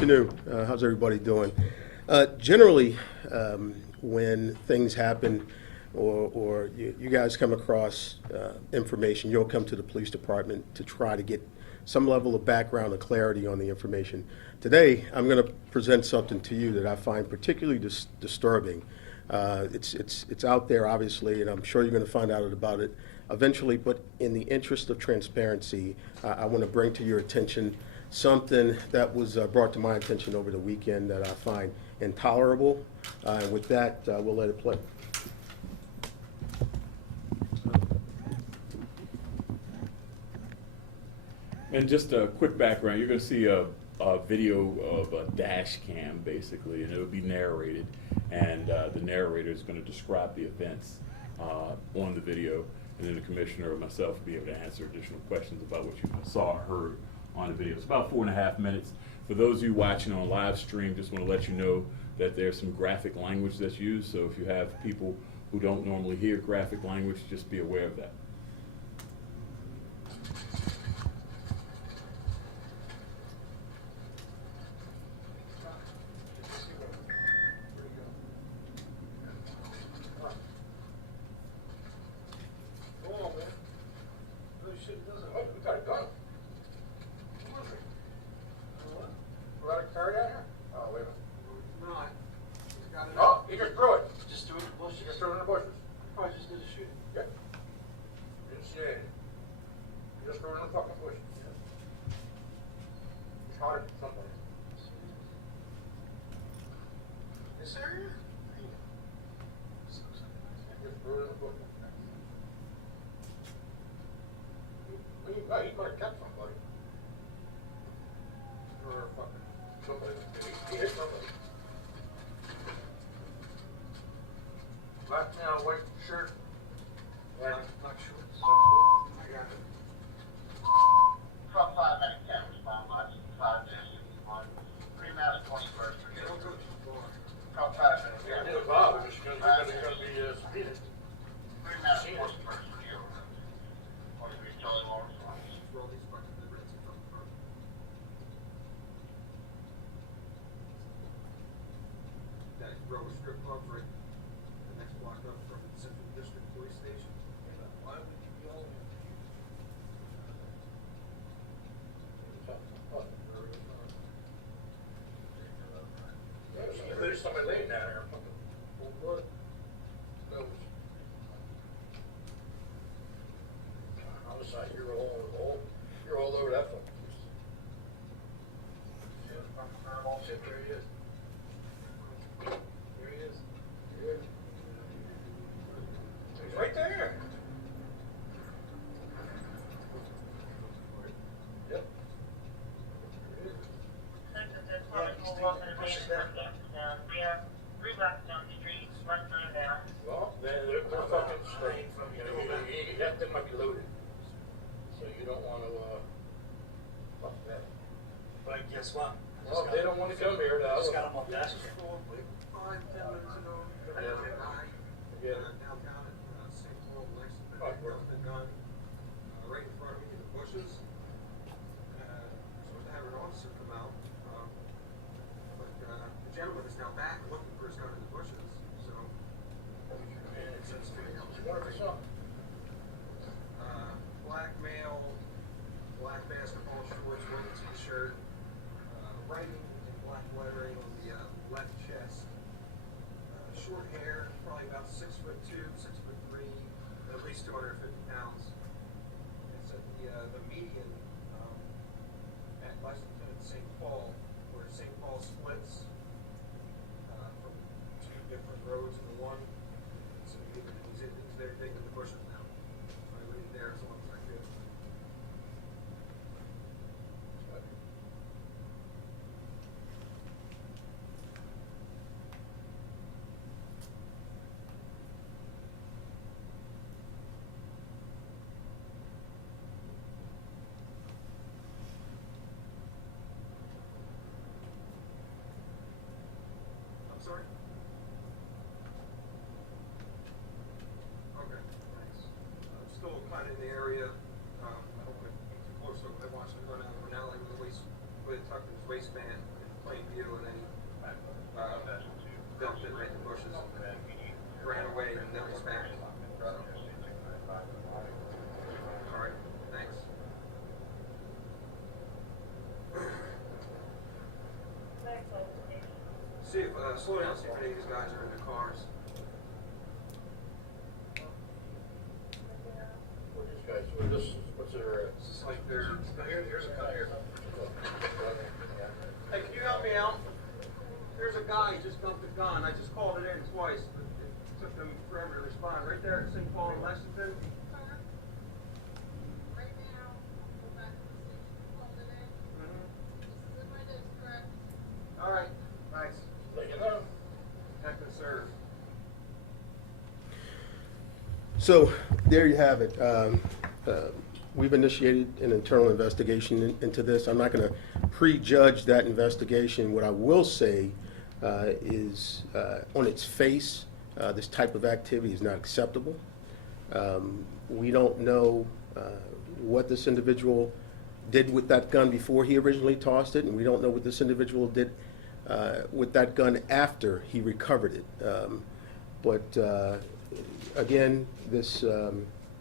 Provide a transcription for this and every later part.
afternoon. How's everybody doing? Generally, when things happen or you guys come across information, you'll come to the police department to try to get some level of background or clarity on the information. Today, I'm going to present something to you that I find particularly disturbing. It's out there, obviously, and I'm sure you're going to find out about it eventually, but in the interest of transparency, I want to bring to your attention something that was brought to my attention over the weekend that I find intolerable. And with that, we'll let it play. And just a quick background, you're going to see a video of a dash cam, basically, and it'll be narrated. And the narrator is going to describe the events on the video, and then the commissioner or myself will be able to answer additional questions about what you saw or heard on the video. It's about 4.5 minutes. For those of you watching on live stream, just want to let you know that there's some graphic language that's used. So if you have people who don't normally hear graphic language, just be aware of that. This area? You could have kept somebody. Or fucking somebody. He hit somebody. Black now, white shirt. Black shorts. I got it. From 5 minute can respond by 5 days. 3 minutes 21st. Okay, don't go too far. From 5 minutes. Yeah, it's Bob, it's gonna be subpoenaed. 3 minutes 21st for you. 43 Charlie Lawrence. Roll these fucking liberates and come from. That row of strip clubs right the next block up from Central District Police Station. Why would you be all in? There's somebody laying down there, fucking full blood. Nose. On the side, you're all over that fucking piece. Shit, there he is. There he is. Yeah. He's right there. Yep. There he is. We have 3 left on the streets, right through there. Well, they're fucking straight from, that might be loaded. So you don't want to, fuck that. But guess what? Well, if they don't want to come here, I just they'll. got them on desk. 5-10 minutes ago. Yeah. Downtown at St. Paul, Lexington, the gun, right in front of me in the bushes. Supposed to have an officer come out, but the gentleman is now back looking for his gun in the bushes, so. And it says, black male, black basketball shorts, white t-shirt, writing in black lettering on the left chest. Short hair, probably about 6'2", 6'3", at least 250 pounds. It's at the median at Lexington and St. Paul, where St. Paul splits from 2 different roads into one. So he's there digging the bushes now. I leave it there as long as I could. I'm sorry? Okay, thanks. I'm still kind of in the area. I don't want to get too close, so I watched him run out of an alley with a tucked in his waistband. plain view, and then dumped it right in the bushes. Ran away and never came back. All right, thanks. See if, slow down, see if any of these guys are in their cars. What these guys, what's their, It's just like they're, here's a guy here. hey, can you help me out? There's a guy who just dumped a gun. I just called it in twice, but it took them forever to respond. Right there at St. Paul and Lexington. Right now, go back to the station, call it in. This is my name, correct? All right, thanks. Let you know. Heck and serve. So there you have it. We've initiated an internal investigation into this. I'm not going to prejudge that investigation. What I will say is, on its face, this type of activity is not acceptable. We don't know what this individual did with that gun before he originally tossed it, and we don't know what this individual did with that gun after he recovered it. But again, this,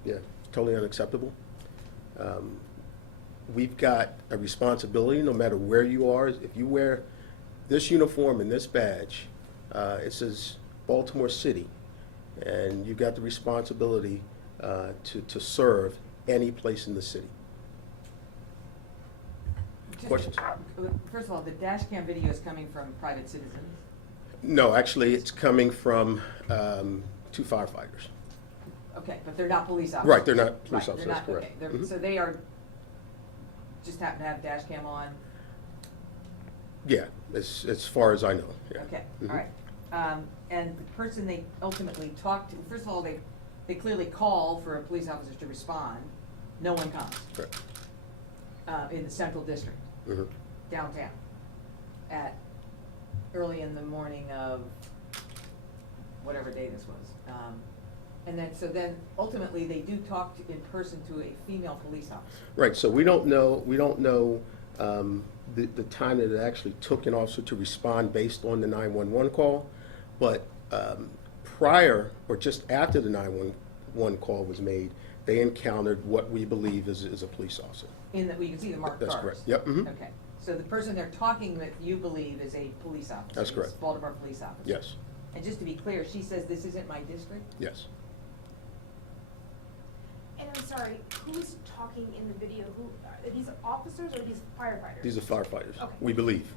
yeah, totally unacceptable. We've got a responsibility, no matter where you are. If you wear this uniform and this badge, it says Baltimore City, and you've got the responsibility to serve any place in the city. Questions? First of all, the dash cam video is coming from private citizens. No, actually, it's coming from 2 firefighters. Okay, but they're not police officers. Right, they're not police Right, they're officers, not- correct. okay, they're- Mhm. So they are, just happen to have dash cam on? Yeah, as far as I know, yeah. Okay, Mhm. all right. And the person they ultimately talk to, first of all, they clearly call for a police officer to respond. No one comes Correct. in the central district, Mhm. downtown, at early in the morning of whatever day this was. And then ultimately, they do talk in person to a female police officer. Right, so we don't know the time that it actually took an officer to respond based on the 911 call, but prior or just after the 911 call was made, they encountered what we believe is a police officer. In that, we can see the marked cars. That's correct. Yep, mhm. Okay, so the person they're talking with, you believe, is a police officer? That's is correct. Baltimore police officer? Yes, And just to be clear, she says this isn't my district? yes. And I'm sorry, who's talking in the video? Who, are these officers or are these firefighters? These are firefighters, Okay. we believe.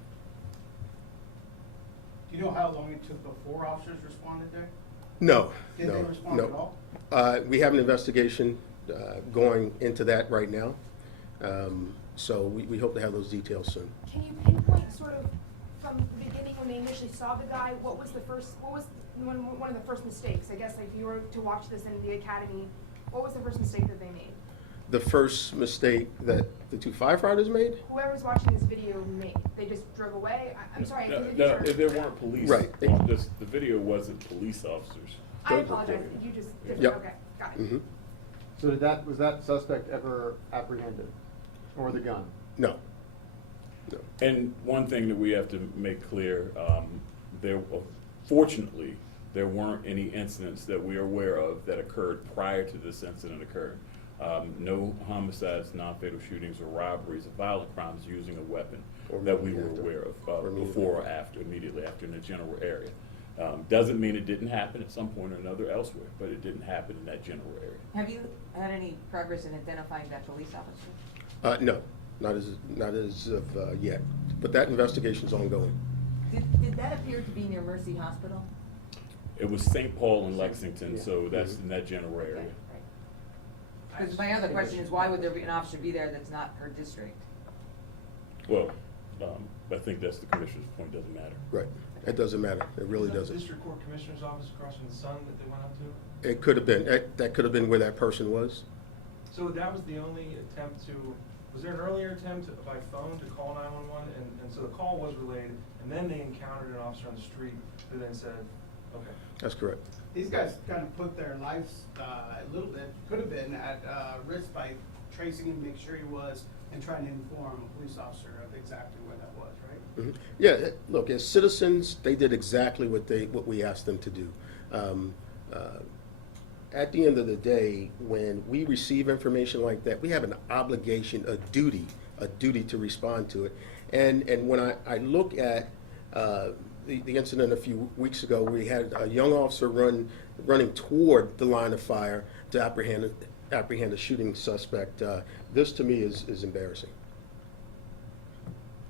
Do you know how long it took before officers responded there? No, Did no, they respond no. at all? We have an investigation going into that right now, so we hope to have those details soon. Can you pinpoint sort of from the beginning when they initially saw the guy, what was one of the first mistakes? I guess like if you were to watch this in the academy, what was the first mistake that they made? The first mistake that the 2 firefighters made? Whoever's watching this video made, they just drove away? I'm sorry, I No, couldn't no, hear. there weren't police. Right. on this. The video wasn't police officers. I apologize, you just, Yep. okay, got it. Mhm. So was that suspect ever apprehended, or the gun? No. No. And one thing that we have to make clear, fortunately, there weren't any incidents that we are aware of that occurred prior to this incident occurring. No homicides, non-fatal shootings, or robberies, or violent crimes using a weapon Or that we were immediately aware after. of Or immediately before or after. after, immediately after in the general area. Doesn't mean it didn't happen at some point or another elsewhere, but it didn't happen in that general area. Have you had any progress in identifying that police officer? No, not as of yet, but that investigation's ongoing. Did that appear to be near Mercy Hospital? It was St. Paul and Lexington, so that's in that general area. Okay, right. Because my other question is, why would there be an officer be there that's not her district? Well, I think that's the commissioner's point, doesn't matter. Right, it doesn't matter, it really Was that the doesn't. District Court Commissioner's office across from the Sun that they went up to? It could have been, that could have been where that person was. So that was the only attempt was there an earlier attempt by phone to call 911? And so the call was relayed, and then they encountered an officer on the street who then said, okay. That's correct. These guys kind of put their lives a little bit, could have been at risk by tracing him, make sure he was and trying to inform a police officer of exactly where that was, right? Mhm. Yeah, look, as citizens, they did exactly what we asked them to do. Um, at the end of the day, when we receive information like that, we have an obligation, a duty to respond to it. And when I look at the incident a few weeks ago, we had a young officer running toward the line of fire to apprehend a shooting suspect. This to me is embarrassing.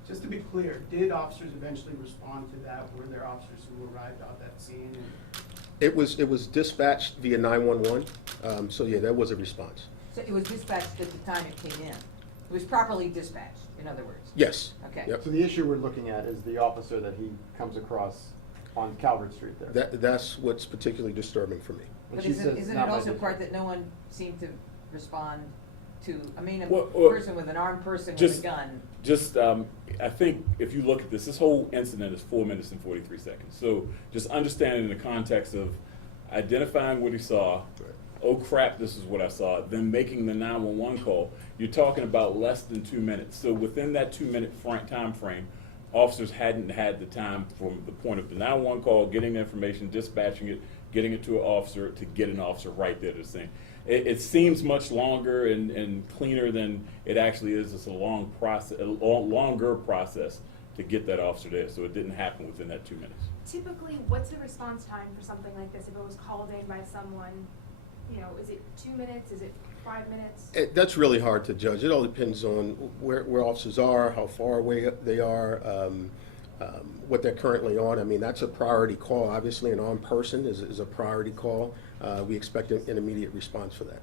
Just to be clear, did officers eventually respond to that? Were there officers who arrived at that scene? And It was dispatched via 911. So yeah, there was a response. So it was dispatched at the time it came in? It was properly dispatched, in other words? Yes. Okay. Yep. So the issue we're looking at is the officer that he comes across on Calvert Street there. That's what's particularly disturbing for me. And But she says, isn't "Not it my also part district." that no one seemed to respond to, I mean, a Well, person with an armed person with a just- gun? Just, I think if you look at this whole incident is 4 minutes and 43 seconds. So just understanding the context of identifying what he saw, oh crap, this is what I saw, then making the 911 call, you're talking about less than 2 minutes. So within that 2-minute time frame, officers hadn't had the time from the point of the 911 call, getting the information, dispatching it, getting it to an officer, to get an officer right there to the scene. It seems much longer and cleaner than it actually is. It's a long process, longer process to get that officer there. So it didn't happen within that 2 minutes. Typically, what's the response time for something like this if it was called in by someone? You know, is it 2 minutes? Is it 5 minutes? That's really hard to judge. It all depends on where officers are, how far away they are, what they're currently on. I mean, that's a priority call. Obviously, an armed person is a priority call. We expect an immediate response for that.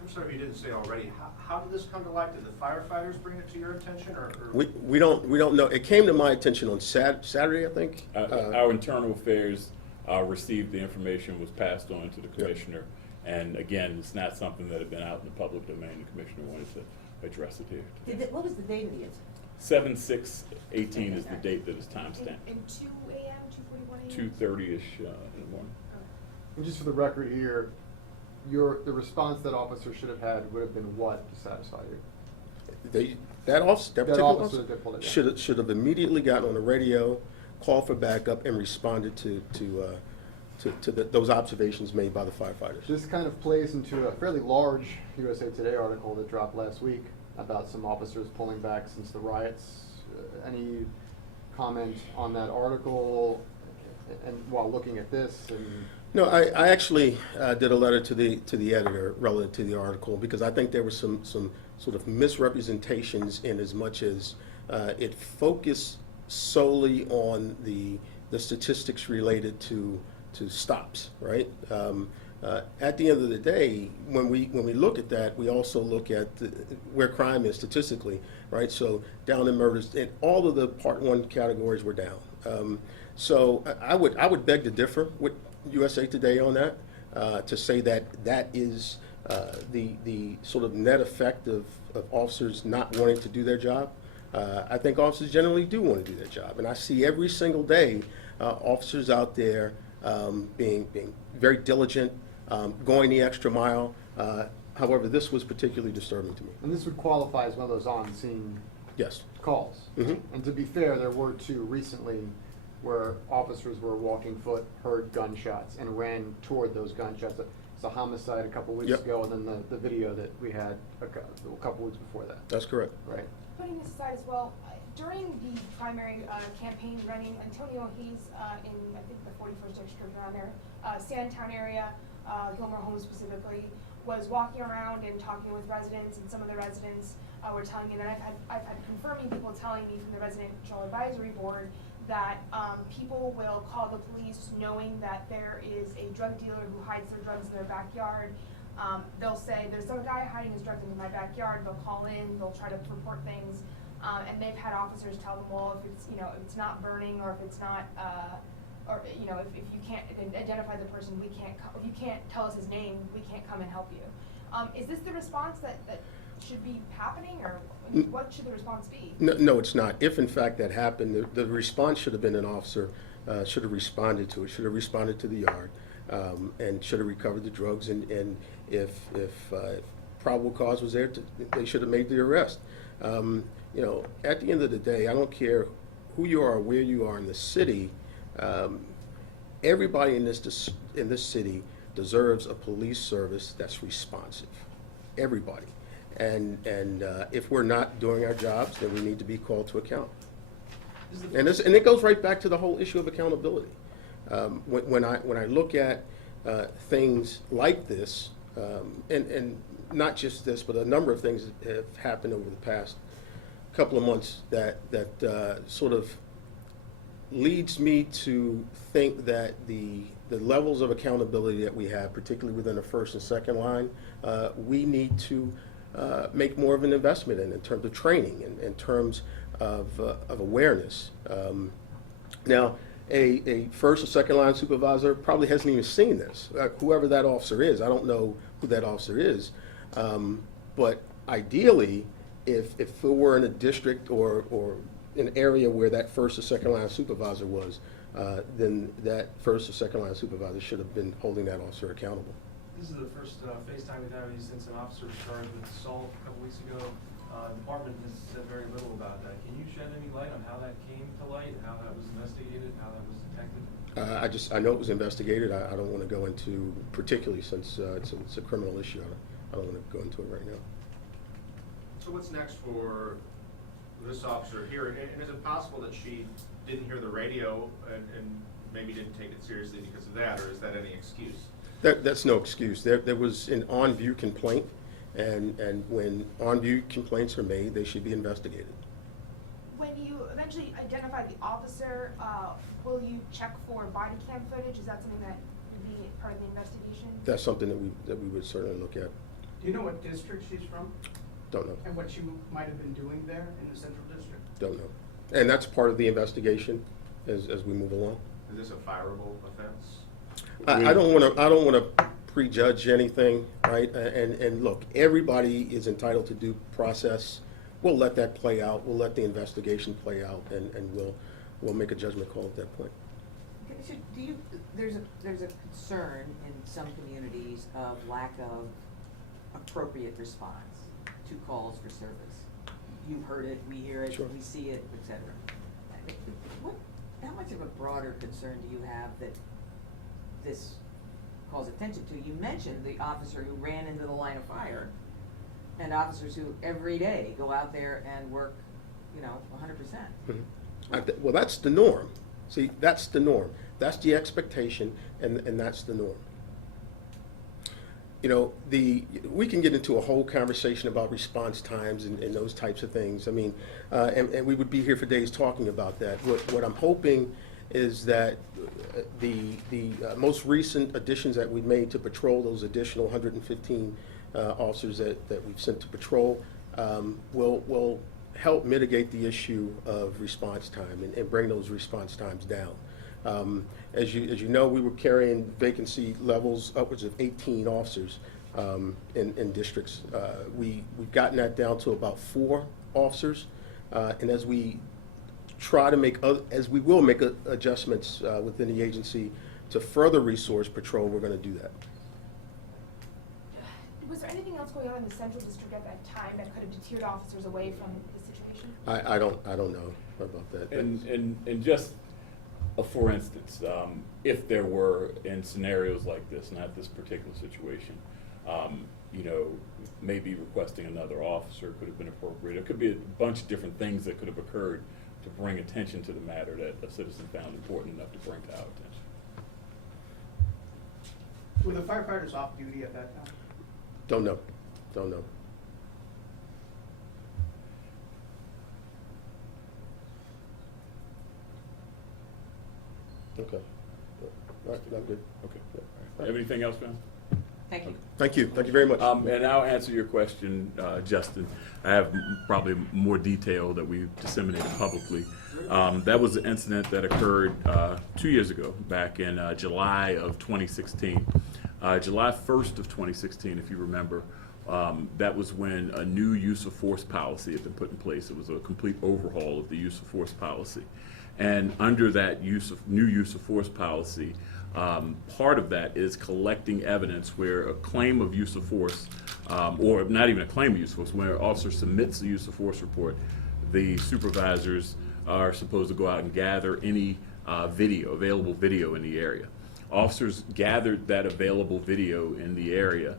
I'm sorry if you didn't say already, how did this come to light? Did the firefighters bring it to your attention, or? We don't know. It came to my attention on Saturday, I think. Our internal affairs received the information, was passed on to the commissioner. And again, it's not something that had been out in the public domain. The commissioner wanted to address it here. What was the date of the incident? 7/6/18 is the date that is timestamped. In 2 a.m., 2:41 a.m.? 2:30-ish in the morning. And just for the record here, the response that officer should have had would have been what to satisfy you? That particular officer officer that pulled it, yeah. should have immediately gotten on the radio, called for backup, and responded to those observations made by the firefighters. This kind of plays into a fairly large USA Today article that dropped last week about some officers pulling back since the riots. Any comment on that article and while looking at this? And No, I actually did a letter to the editor relative to the article because I think there were some sort of misrepresentations in as much as it focused solely on the statistics related to stops, right? At the end of the day, when we look at that, we also look at where crime is statistically, right? So down in murders, and all of the Part 1 categories were down. So I would beg to differ with USA Today on that, to say that is the sort of net effect of officers not wanting to do their job. I think officers generally do want to do their job, and I see every single day officers out there being very diligent, going the extra mile. However, this was particularly disturbing to me. this would qualify as one of those on-scene Yes. calls. Mhm. And to be fair, there were two recently where officers were walking foot, heard gunshots, and ran toward those gunshots. It's a homicide a couple weeks Yep. ago, and then the video that we had a couple weeks before that. That's correct. Right. Putting this aside as well, during the primary campaign running, Antonio Hayes in, I think, the 41st district around there, Sandtown area, Gilmore Homes specifically, was walking around and talking with residents, and some of the residents were telling me, and I've had confirming people telling me from the Residential Advisory Board that people will call the police knowing that there is a drug dealer who hides their drugs in their backyard. They'll say, there's some guy hiding his drugs in my backyard. They'll call in, they'll try to report things. And they've had officers tell them, well, if it's, if it's not burning, or if it's not, or, if you can't identify the person, if you can't tell us his name, we can't come and help you. Is this the response that should be happening, or what should the response be? No, it's not. If in fact that happened, the response should have been an officer should have responded to it, should have responded to the yard, and should have recovered the drugs. And if probable cause was there, they should have made the arrest. You know, at the end of the day, I don't care who you are or where you are in the city, everybody in this city deserves a police service that's responsive. Everybody. And if we're not doing our jobs, then we need to be called to account. And it goes right back to the whole issue of accountability. When I look at things like this, and not just this, but a number of things that have happened over the past couple of months that sort of leads me to think that the levels of accountability that we have, particularly within the first and second line, we need to make more of an investment in terms of training and in terms of awareness. Now, a first or second line supervisor probably hasn't even seen this. Whoever that officer is, I don't know who that officer is, but ideally, if it were in a district or an area where that first or second line supervisor was, then that first or second line supervisor should have been holding that officer accountable. This is the first FaceTime we've had with you since an officer was charged with assault a couple weeks ago. The department has said very little about that. Can you shed any light on how that came to light, how that was investigated, how that was detected? I know it was investigated. I don't want to go into, particularly since it's a criminal issue, I don't want to go into it right now. So what's next for this officer here? And is it possible that she didn't hear the radio and maybe didn't take it seriously because of that, or is that any excuse? That's no excuse. There was an on-view complaint, and when on-view complaints are made, they should be investigated. When you eventually identify the officer, will you check for body cam footage? Is that something that would be part of the investigation? That's something that we would certainly look at. Do you know what district she's from? Don't know. And what she might have been doing there in the central district? Don't know. And that's part of the investigation as we move along. Is this a fireable offense? I don't want to prejudge anything, right? And look, everybody is entitled to due process. We'll let that play out. We'll let the investigation play out, and we'll make a judgment call at that point. Okay, so there's a concern in some communities of lack of appropriate response to calls for service. You've heard it, we hear it, Sure. we see it, etc. How much of a broader concern do you have that this calls attention to? You mentioned the officer who ran into the line of fire, and officers who every day go out there and work, 100%. Mm-hmm. Well, that's the norm. See, that's the norm. That's the expectation, and that's the norm. We can get into a whole conversation about response times and those types of things. I mean, and we would be here for days talking about that. What I'm hoping is that the most recent additions that we made to patrol, those additional 115 officers that we've sent to patrol, will help mitigate the issue of response time and bring those response times down. As you know, we were carrying vacancy levels upwards of 18 officers in districts. We've gotten that down to about 4 officers, and as we try to as we will make adjustments within the agency to further resource patrol, we're going to do that. Was there anything else going on in the central district at that time that could have deterred officers away from the situation? I don't know about that. And just for instance, if there were in scenarios like this, not this particular situation, maybe requesting another officer could have been appropriate. It could be a bunch of different things that could have occurred to bring attention to the matter that a citizen found important enough to bring to our attention. Were the firefighters off duty at that time? Don't know. Okay. All right, not good. Okay. All right. Anything else, Ben? Thank you. Thank you. Thank you very much. And I'll answer your question, Justin. I have probably more detail that we disseminated publicly. That was an incident that occurred 2 years ago, back in July of 2016. July 1st of 2016, if you remember, that was when a new use of force policy had been put in place. It was a complete overhaul of the use of force policy. And under that new use of force policy, Part of that is collecting evidence where a claim of use of force, or not even a claim of use of force, where an officer submits a use of force report, the supervisors are supposed to go out and gather any available video in the area. Officers gathered that available video in the area,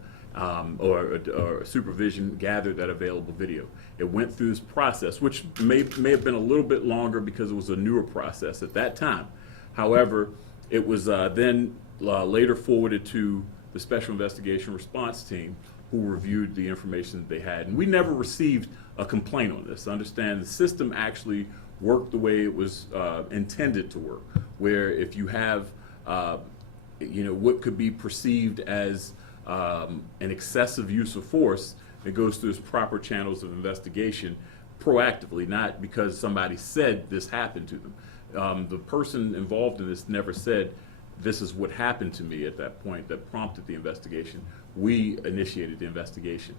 or supervision gathered that available video. It went through this process, which may have been a little bit longer because it was a newer process at that time. However, it was then later forwarded to the Special Investigation Response Team, who reviewed the information that they had. And we never received a complaint on this. Understand, the system actually worked the way it was intended to work, where if you have what could be perceived as an excessive use of force, it goes through its proper channels of investigation proactively, not because somebody said this happened to them. The person involved in this never said, this is what happened to me at that point that prompted the investigation. We initiated the investigation.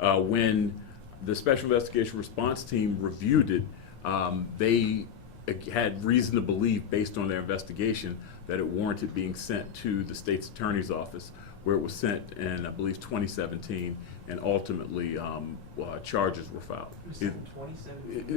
When the Special Investigation Response Team reviewed it, they had reason to believe, based on their investigation, that it warranted being sent to the state's attorney's office, where it was sent in, I believe, 2017, and ultimately charges were filed.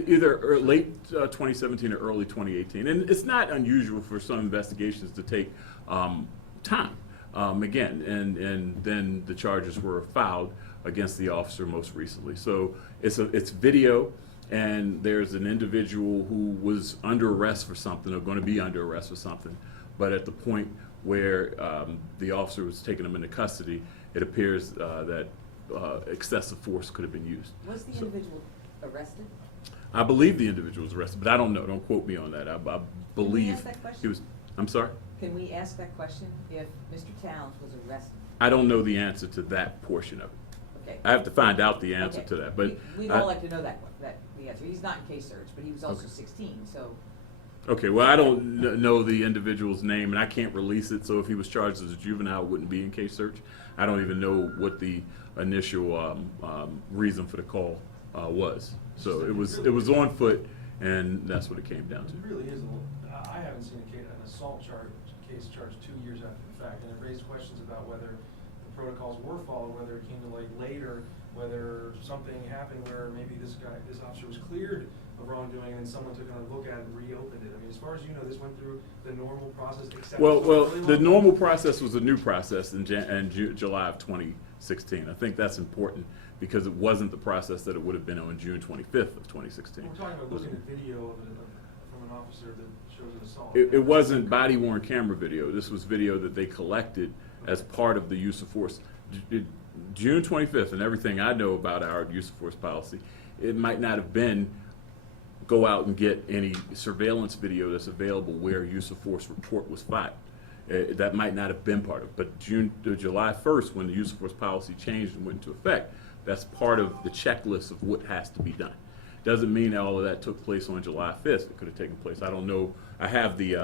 Either late 2017 or early 2018. And it's not unusual for some investigations to take time, again, and then the charges were filed against the officer most recently. So it's video, and there's an individual who was under arrest for something, or going to be under arrest for something, but at the point where the officer was taking him into custody, it appears that excessive force could have been used. Was the individual arrested? I believe the individual was arrested, but I don't know. Don't quote me on that. I believe ask that question? he was. I'm sorry? Can we ask that question if Mr. Towns was arrested? I don't know the answer to that portion of it. Okay. I have to find out the answer Okay. to that. But We'd all like to know that the answer. He's not in case search, but he was also Okay. 16, so. okay, well, I don't know the individual's name, and I can't release it. So if he was charged as a juvenile, it wouldn't be in case search. I don't even know what the initial reason for the call was. So it was on foot, and that's what it came down to. It really is. I haven't seen an assault case charged 2 years after the fact, and it raised questions about whether the protocols were followed, whether it came to light later, whether something happened where maybe this officer was cleared of wrongdoing, and then someone took a look at it and reopened it. I mean, as far as you know, this went through the normal process, except Well, for early the on? normal process was a new process in July of 2016. I think that's important because it wasn't the process that it would have been on June 25th of 2016. We're talking about looking at video from an officer that shows an assault. It wasn't body-worn camera video. This was video that they collected as part of the use of force. June 25th, and everything I know about our use of force policy, it might not have been go out and get any surveillance video that's available where use of force report was filed. That might not have been part of it. But July 1st, when the use of force policy changed and went into effect, that's part of the checklist of what has to be done. Doesn't mean all of that took place on July 5th. It could have taken place. I don't know. I have the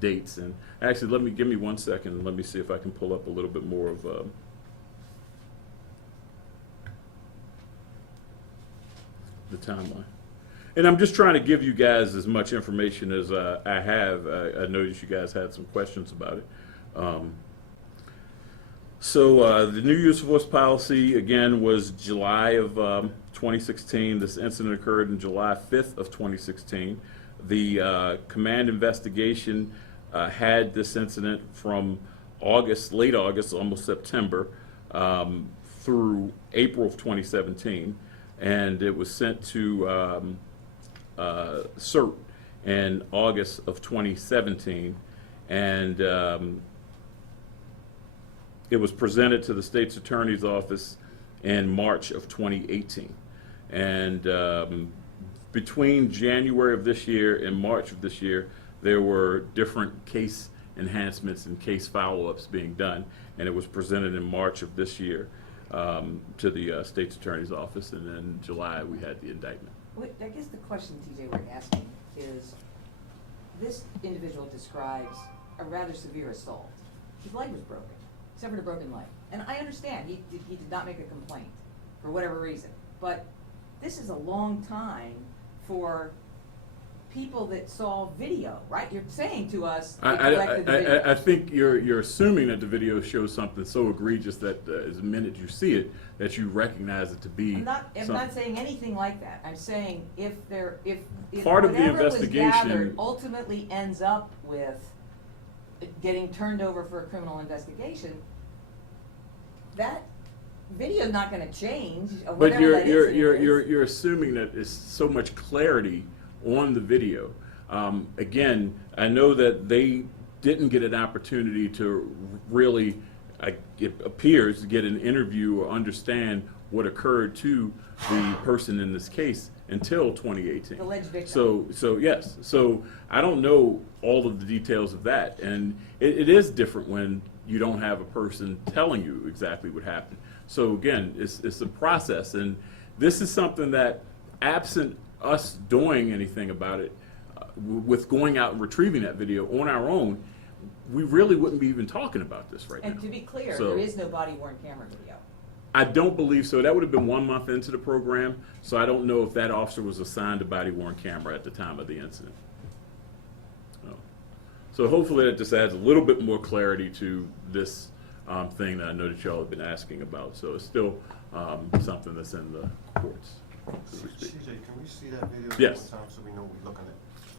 dates, and actually, give me 1 second and let me see if I can pull up a little bit more of the timeline. And I'm just trying to give you guys as much information as I have. I noticed you guys had some questions about it. So the new use of force policy, again, was July of 2016. This incident occurred in July 5th of 2016. The command investigation had this incident from late August, almost September, through April of 2017. And it was sent to CERT in August of 2017. And it was presented to the state's attorney's office in March of 2018. And between January of this year and March of this year, there were different case enhancements and case follow-ups being done. And it was presented in March of this year to the state's attorney's office. And then in July, we had the indictment. Wait, I guess the question, TJ, we're asking is, this individual describes a rather severe assault. His leg was broken, suffered a broken leg. And I understand he did not make a complaint for whatever reason. But this is a long time for people that saw video, right? You're saying to us, they collected the I video. think you're assuming that the video shows something so egregious that the minute you see it, that you recognize it to be I'm not something. saying anything like that. I'm saying if Part of the whatever was investigation- gathered ultimately ends up with it getting turned over for a criminal investigation, that video's not gonna change, or But whatever that is. you're assuming that there's so much clarity on the video. Again, I know that they didn't get an opportunity to really, it appears, to get an interview or understand what occurred to the person in this case until 2018. The alleged victim. So yes, so I don't know all of the details of that, and it is different when you don't have a person telling you exactly what happened. So again, it's a process, and this is something that, absent us doing anything about it, with going out and retrieving that video on our own, we really wouldn't be even talking about this right now. And to be clear, So- there is no body-worn camera video. I don't believe so. That would have been 1 month into the program, so I don't know if that officer was assigned a body-worn camera at the time of the incident. So hopefully that just adds a little bit more clarity to this thing that I know that y'all have been asking about. So it's still something that's in the courts. so to speak. CJ, can we see that video Yes. one time so we know what we're looking at?